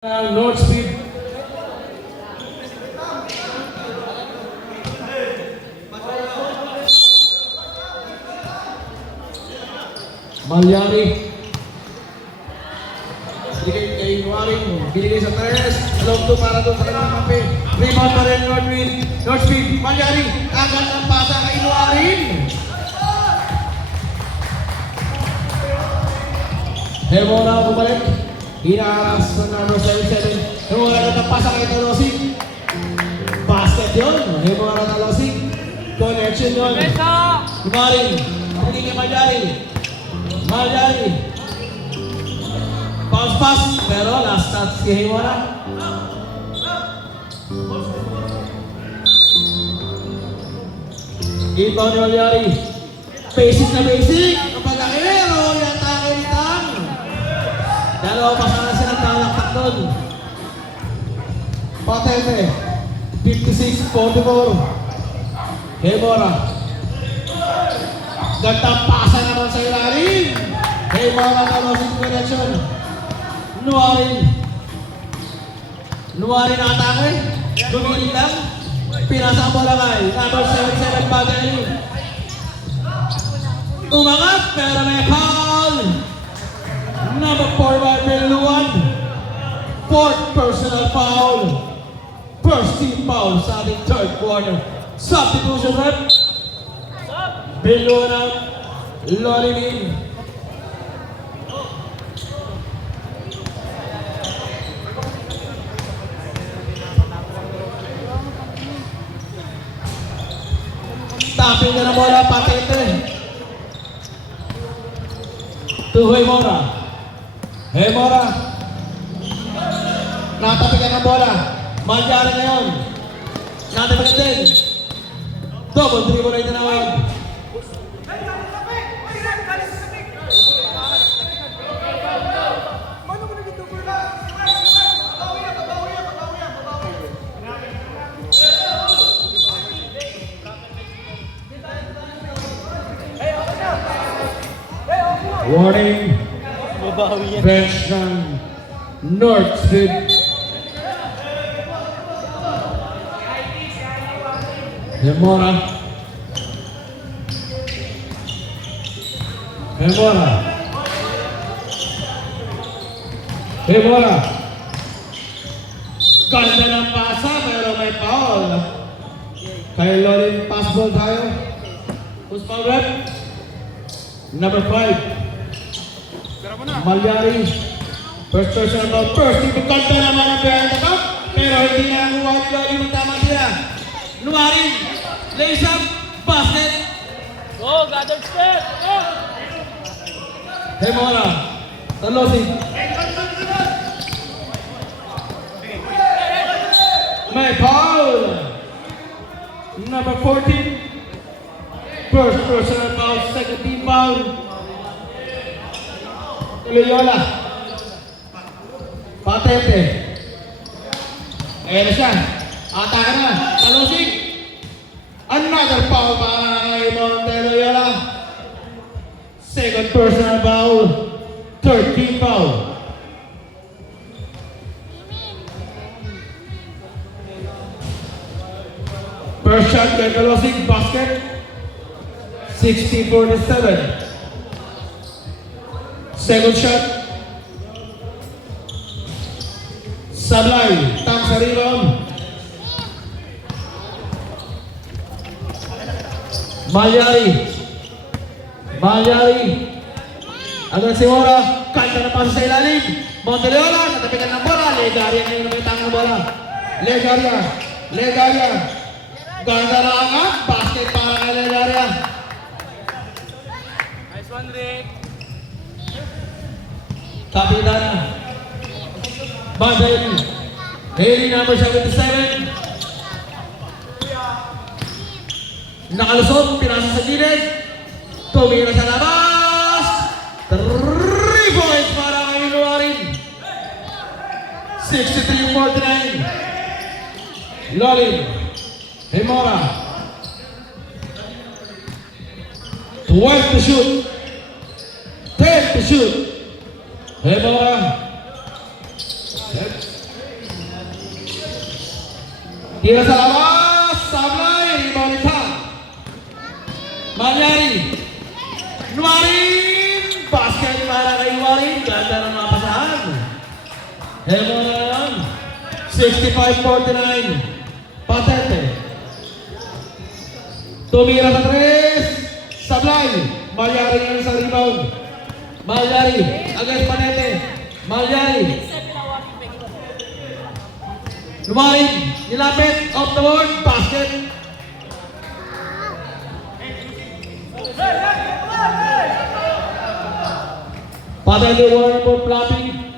North Speed. Malyari. Binigay kay Waring. Binigay sa Tres. Along to para doon sa kanyang kape. Rebound pa rin North Speed. Malyari. Agad ang pasa kay Waring. Hemora bumalik. Hinaharas sa number 77. Hemora na napasa kay Talosig. Basket yun. Hemora Talosig. Connection yun. Waring. Hindi kay Malyari. Malyari. Bounce pass. Pero last touch si Hemora. Inbound ni Malyari. Basic na basic. Kapag nakilero, yata kay Litang. Dalawa pa sana silang talaktak doon. Patete. 56-44. Hemora. Gandang pasa naman sa ilalim. Hemora na losing connection. Nuwarin na atake. Lumilit lang. Pinasa ang bola kay number 77 Pagay. Umangat pero may foul. Number 4 by Beluan. Fourth personal foul. First team foul sa ating third quarter. Substitution rep. Beluan out. Lorin in. Tapping na ng bola, Patete. To Hemora. Hemora. Natapigan ng bola. Malyari ngayon. Natapigan din. Double dribble na itinawag. Warning. Bench ng North Speed. Hemora. Hemora. Hemora. Ganda ng pasa pero may foul. Kay Lorin pass ball tayo. Who's foul rep? Number 5. Malyari. First person about first. Ipagkanta naman ang behind the top. Pero hindi na nakuha ni Lorin ng tama sila. Nuwarin. Lays up. Basket. Go, gather step. Go. Hemora. Talosig. May foul. Number 14. First personal foul. Second team foul. Loyola. Patete. Ayan na siya. Atake na. Talosig. Another foul para kay Monte Loyola. Second personal foul. Third team foul. First shot kay Talosig. Basket. 60-47. Second shot. Sablay. Tang sa rebound. Malyari. Malyari. Agad si Hemora. Kanta na pasa sa ilalim. Monte Loyola. Natapikan ng bola. Legaria ngayon na may tangang bola. Legaria. Legaria. Ganda na angat. Basket para kay Legaria. Nice one, Rick. Kapitana. Baday. Haley number 77. Nakalusot. Pinasa sa gilid. Tumira sa labas. 3 points para kay Luarin. 63-49. Lorin. Hemora. 12 to shoot. 10 to shoot. Hemora. Tira sa labas! Sablay! Rebound ni Tang. Malyari! Nuarin! Basket para kay Nuarin. Ganda ng mga pasahan. Hemo na lang. 65-49. Patente. Tumira sa 3. Sablay. Malyari ngayon sa rebound. Malyari. Against Panete. Malyari. Numarin. Nilapit. Off the board. Basket. Patente warning for flopping.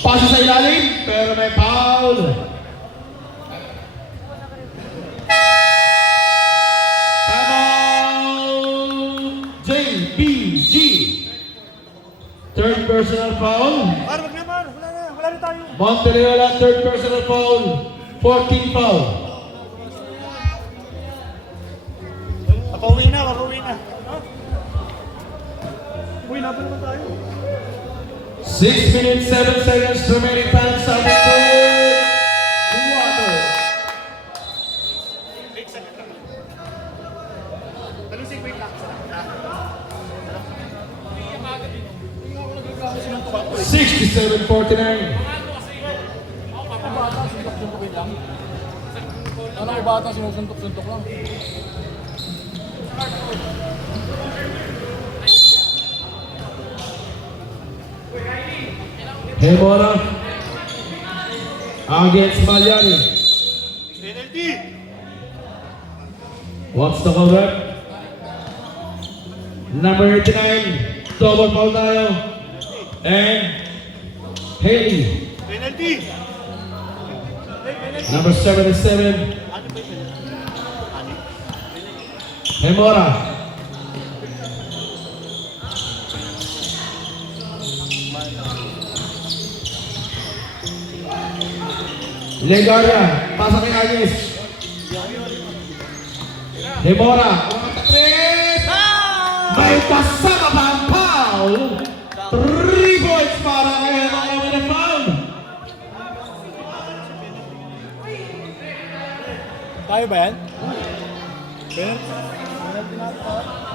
Pasa sa ilalim, pero may foul. Foul, JBG. Third personal foul. Wag naman, wala na tayo. Monteleola, third personal foul. 14 foul. Pauwi na. Uy, laban naman tayo. 6 minutes, 7 seconds remaining time sa the third quarter. Talusig, wait lang. 67-49. Ano ko bata sinusuntok-suntok lang? Hemora against Malyari. Penalty! What's the cover? Number 89, double foul tayo. And Haley, Penalty! number 77. Hemora. Legaria, pasa kay Agnes. Hemora, may kasama pa ang foul. 3 points para kay Hemora with a foul. Tayo ba yan?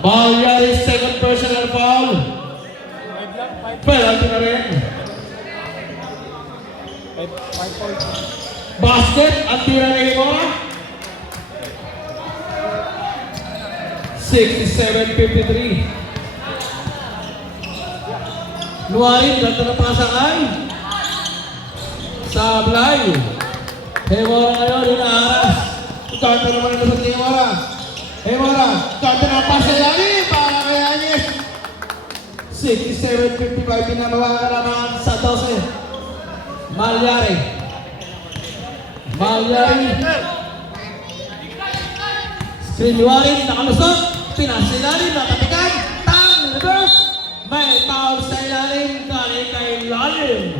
Malyari, second personal foul. Penalty na rin. 5 points. Basket, ang tira ni Hemora. 67-53. Nuarin, ganda na pasakay. Sablay. Hemora ngayon, inaaras. Ganda naman ito sa Hemora. Hemora, ganda na pasakay para kay Agnes. 67-55, pinabawa naman sa 12. Malyari. Malyari. Screen Nuarin, nakalusot. Pinasilalim, nakatikan. Tang, reverse. May foul sa ilalim. Galing kay Lalim.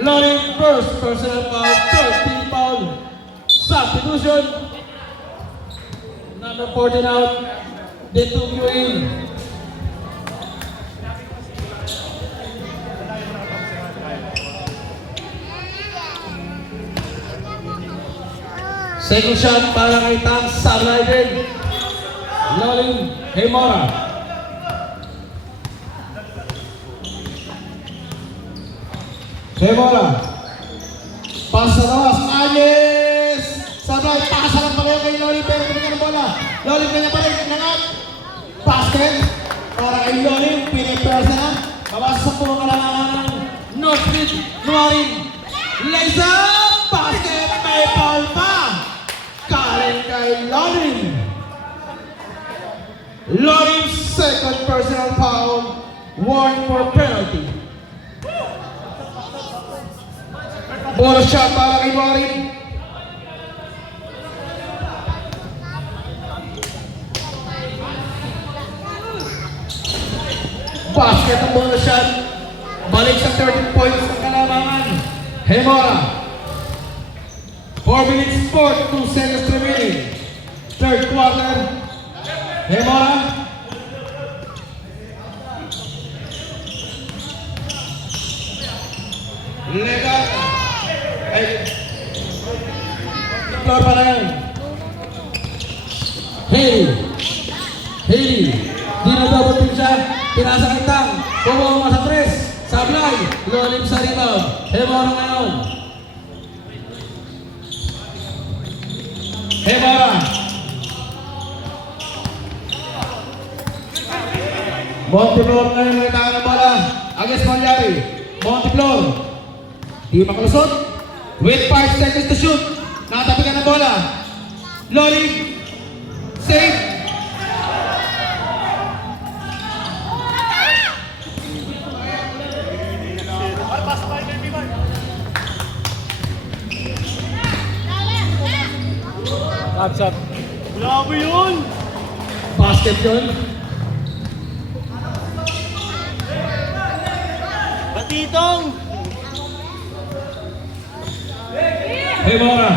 Lalim first personal foul. 13 foul. Substitution. Number 14 out. The 2 you in. Second shot para kay Tang Sarlaiden. Lalim Hemora. Hemora. Pasa lawas. Agnes. Sabay. Pasa lang pa kayo kay Lalim. Pero pinigyan ng bola. Lalim kanya pa rin. Nangat. Basket. Para kay Lalim. Pinipersa na. Kabasa sa pulong kalangan ng Northridge. Nuarin. Lays up. Basket. May foul pa. Galing kay Lalim. Lalim's second personal foul, warned for penalty. Bonus shot para kay Lalim. Basket ang bonus shot. Balik sa 13 points ng kalamangan. Hemora. 4 minutes 42 seconds remaining. Third quarter. Hemora. Legal. Ay. Floor pa na yun. Haley. Di na double team siya. Pinasa kitang. Pumama sa 3. Sablay. Lolim sa rebound. Hemora ngayon. Hemora. Monteflor ngayon may tangan ng bola. Agnes Malyari. Monteflor. Di makalusot. With 5 seconds to shoot. Nakatabi ka ng bola. Lolim. Save. Up. Grabe yun! Basket yun. Batitong! Hemora.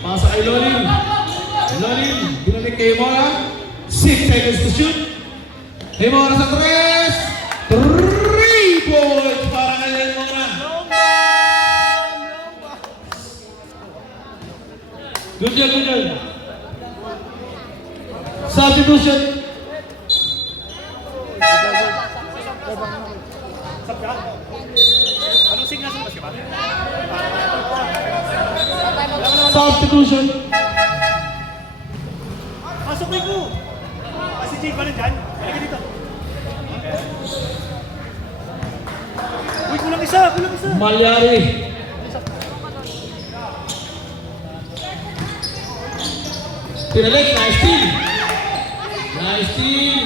Pasa kay Lolim. Lolim. Binalik kay Hemora. 6 seconds to shoot. Hemora sa 3. 3 points para kay Hemora. Good job. Substitution. Anong signal sa basket ba? Substitution. Pasok ko ko! Si Jake ba nandyan? Halika dito. Uy, kulang isa! Malyari. Pinalik, nice team.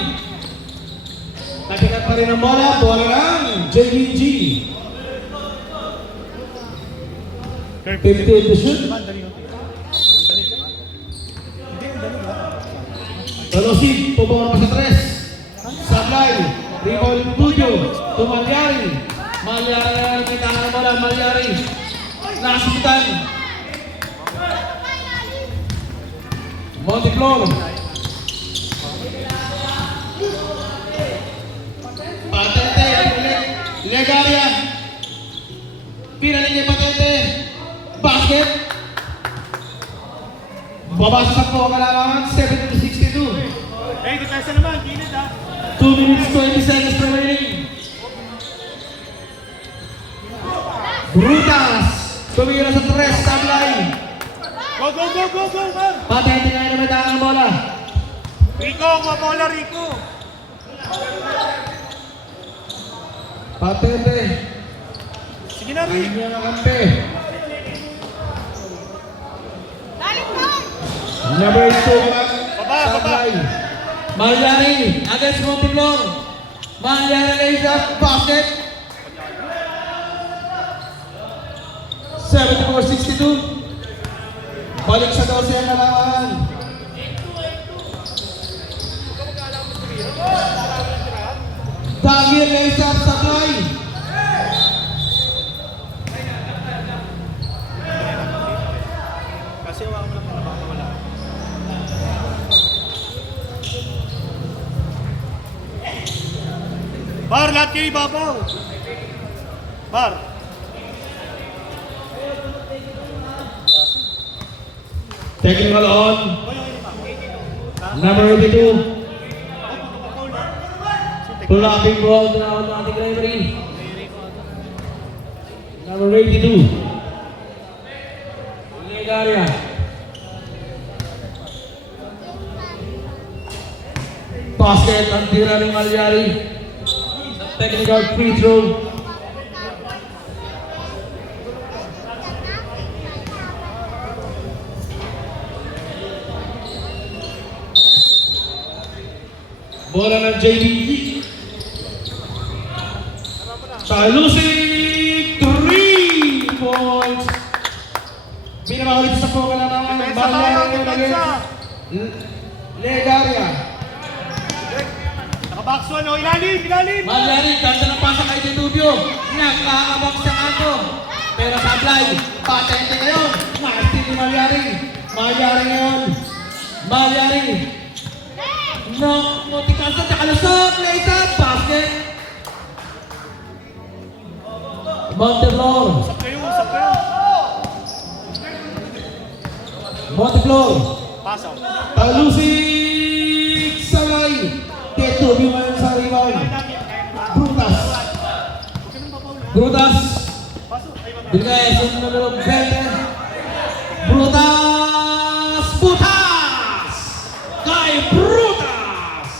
Nakikat pa rin ang bola ng JVG. 15 to shoot. Talosid, pumawar pa sa 3. Sablay, rebound ng Bulyo, to Malyari. Malyari, may tangan ng bola, Malyari. Nasubitan. Monteflor. Patente, Legaria. Pinalik niya Patente. Basket. Babasa sa po kailangan 7-62. Hey, depensa naman, kinit ha. 2 minutes 20 seconds remaining. Brutas. Tumira sa 3, Sablay. Go, man! Patente nga na may tangan ng bola. Rico, mabola, Rico! Patente. Sige na, Rick! Hindi niya makampi. Number 2. Baba. Sablay. Malyari against Monteflor. Malyari lays up basket. 74-62. Balik sa 12 ang kalamangan. Dagir lays up Sablay. Kasi wala mo lang wala. Bar, lahat kayo ibabaw! Bar! Technical on. Number 82. Pulaping ball na ako ng ating referee. Number 82. Legaria. Basket ang tira ng Malyari. Technical free throw. Bola ng JBE. Talusig 3 points. Binabawit sa poka na naman. Legaria. Nakabox one, oh, ilalim! Malyari, kanta ng pasa kay Ditubio. Nakakabang sa kanto. Pero Sablay, patente ngayon. Nasty ni Malyari. Malyari ngayon. Malyari. No, motikasa, tsaka lusot, lays up, basket. Monteflor. Usap kayo, usap kayo. Monteflor. Paso. Talusik Salay. Tetubi ngayon sa rebound. Brutas. Brutas. Paso. Ay, mga. Binigay sa numero 20. Brutas. Butas. Kay Brutas.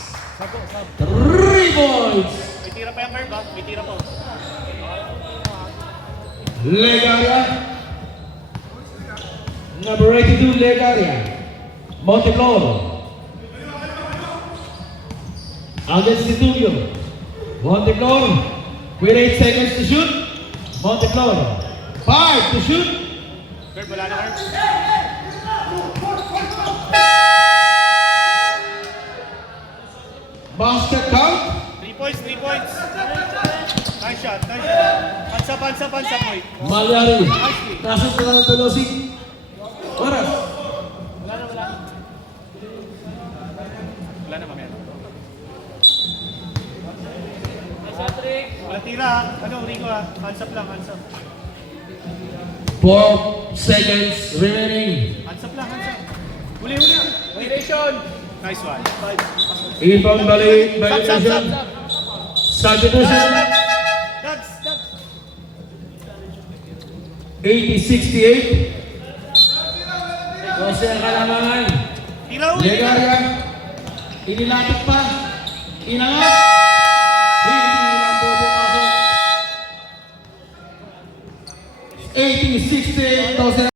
3 points. May tira pa yung curve ha. May tira pa. Legaria. Number 82, Legaria. Monteflor. Against Titulio. Monteflor. With 8 seconds to shoot. Monteflor. 5 to shoot. Curve, wala na curve. Basket count. 3 points, 3 points. Nice shot, nice shot. Hands up, boy. Malyari. Kaso pa ng Talusik. Oras. Wala na, wala na. Wala na, mamaya. Wala tira ha. Ano, Rico ha. Hands up lang, hands up. 4 seconds remaining. Hands up lang, hands up. Huli, huli. Violation. Nice one. Ibang balik. Stop, stop, stop, stop. Substitution. Dugs, dugs. 80-68. Kasi ang kalamangan. Tira, huli. Legaria. Inilapit pa. Inangat. Hindi lang po pumasok. 80-68.